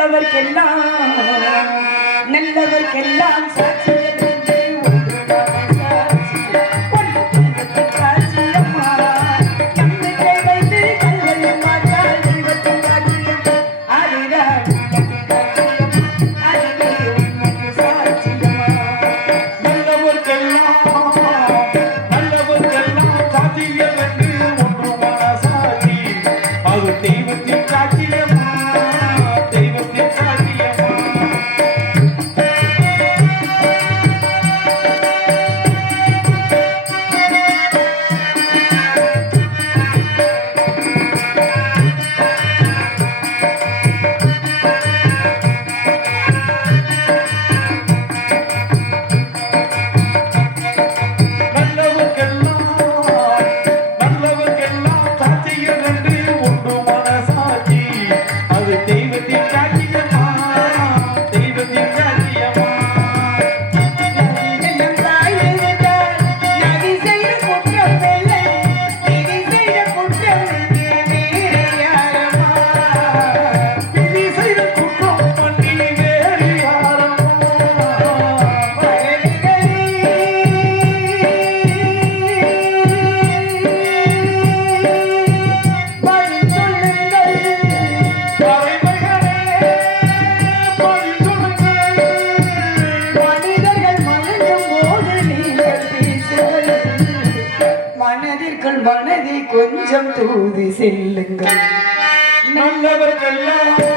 நல்லவர்க்கெல்லாம் நல்லவர்க்கெல்லாம் சாட்சி. கொஞ்சம் தூதி செல்லுங்கள். நல்லவர்கள்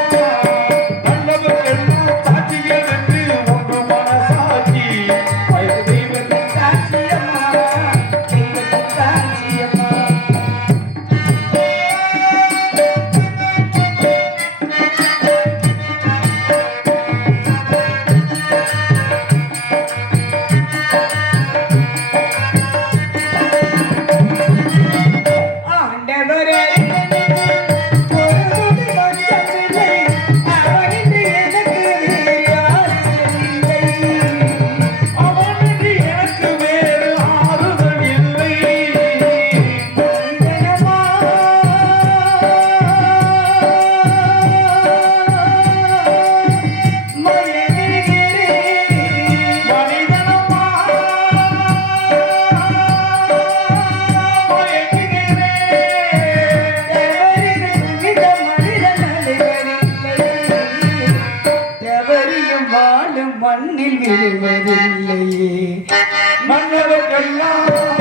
மண்ணில் விழுவதில்லையே. மன்னவர்கள்லாம்